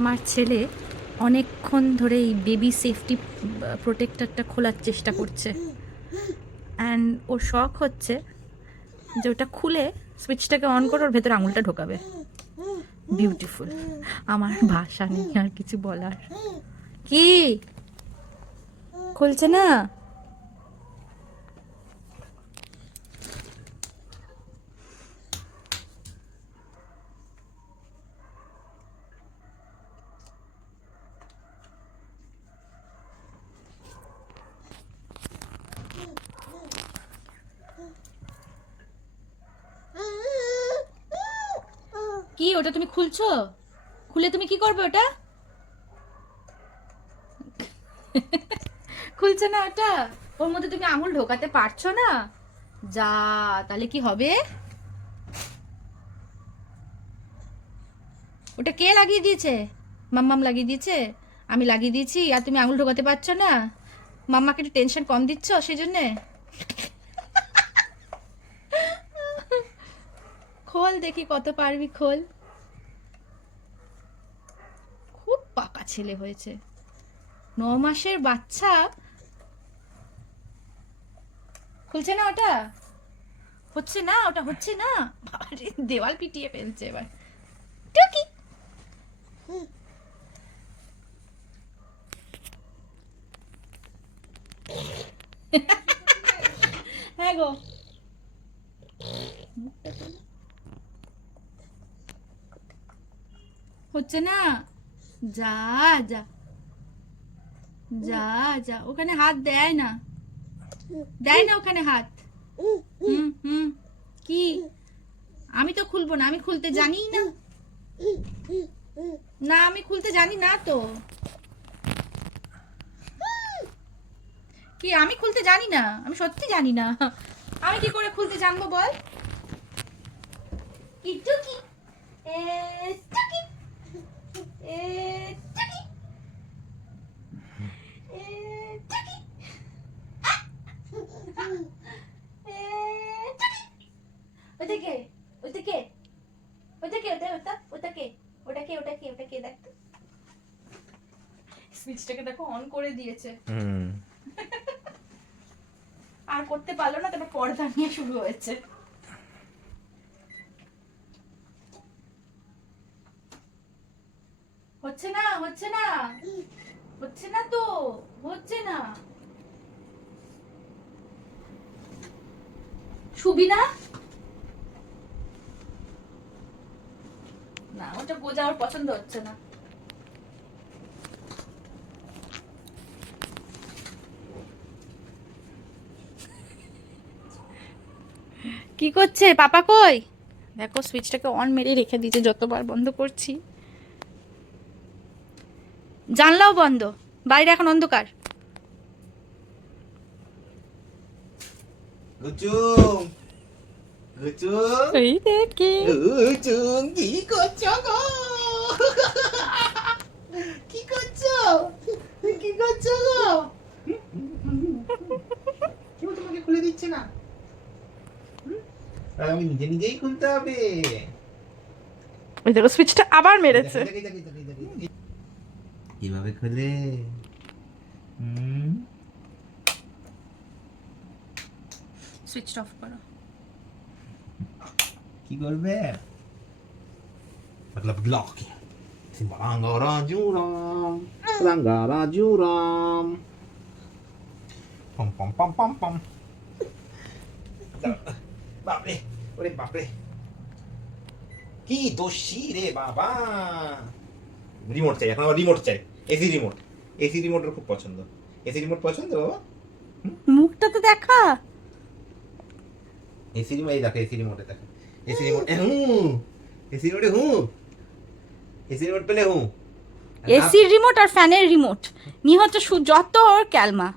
আমার ছেলে অনেকক্ষণ ধরে এই বেবি সেফটি প্রোটেক্টরটা খোলার চেষ্টা করছে, অ্যান্ড ওর শখ হচ্ছে যে ওটা খুলে সুইচটাকে অন করে ওর ভেতরে আঙুলটা ঢোকাবে। বিউটিফুল। আমার ভাষা নেই আর কিছু বলার। কি খুলছে না? কি ওটা তুমি খুলছো? খুলে তুমি কি করবে ওটা? খুলছে না ওটা? ওর মধ্যে তুমি আঙুল ঢোকাতে পারছো না? যা, তাহলে কি হবে? ওটা কে লাগিয়ে দিয়েছে? মাম্মাম লাগিয়ে দিয়েছে? আমি লাগিয়ে দিয়েছি আর তুমি আঙুল ঢোকাতে পারছো না? মাম্মাকে একটু টেনশন কম দিচ্ছ সেই জন্যে? খোল দেখি কত পারবি, খোল। খুব পাকা ছেলে হয়েছে, 9 মাসের বাচ্চা। খুলছে না ওটা? হচ্ছে না, ওটা হচ্ছে না। আরে দেওয়াল পিটিয়ে ফেলছে এবার। টুকি হ্যাঁ গো, হচ্ছে না। যা যা যা যা, ওখানে হাত দেয় না, দেয় না ওখানে হাত। হুম হুম। কি? আমি তো খুলবো না, আমি খুলতে জানি না। না আমি খুলতে জানি না তো। কি? আমি খুলতে জানি না, আমি সত্যি জানি না। আমি কি করে খুলতে জানবো বল? কি টুকি এ টুকি এ টুকি এ টুকি এ টুকি। ওটাকে ওটাকে ওটাকে ওটা ওটা ওটাকে ওটাকে ওটাকে ওটাকে দেখ তো। সুইচটাকে দেখো অন করে দিয়েছে। আর করতে পারলো না, তারপর পর্দা নিয়ে শুরু হয়েছে। হচ্ছে না, হচ্ছে না, হচ্ছে না তো, হচ্ছে না। শুবি না? না, ওটা গোজা ওর পছন্দ হচ্ছে না। কি করছে পাপা? কই দেখো, সুইচটাকে অন মেরে রেখে দিয়েছে, যতবার বন্ধ করছি। জানলাও বন্ধ, বাইরে এখন অন্ধকার। গুচুম গুচুম এই দেখি গুচুম কি করছো গো? কি করছো? কি করছো গো? কেউ তোমাকে খুলে দিচ্ছে না? আমি নিজে নিজেই খুলতে হবে। ওই দেখো সুইচটা আবার মেরেছে। কিভাবে খুলে? সুইচটা অফ করো। কি করবে? मतलब block Simbangara Juram Langara Juram Pom pom pom pom pom বাপরে, ওরে বাপরে, কি দোষী রে বাবা। রিমোট চাই এখন, আবার রিমোট চাই। এসি রিমোট, এসি রিমোটের খুব পছন্দ। এসি রিমোট পছন্দ বাবা? মুখটা তো দেখা। এসি রিমোট, এই দেখো এসি রিমোটে দেখো, এসি রিমোট এসি রিমোটে এসি রিমোট পেলে এসির রিমোট আর ফ্যানের রিমোট নিয়ে হচ্ছে যত ওর ক্যালমা।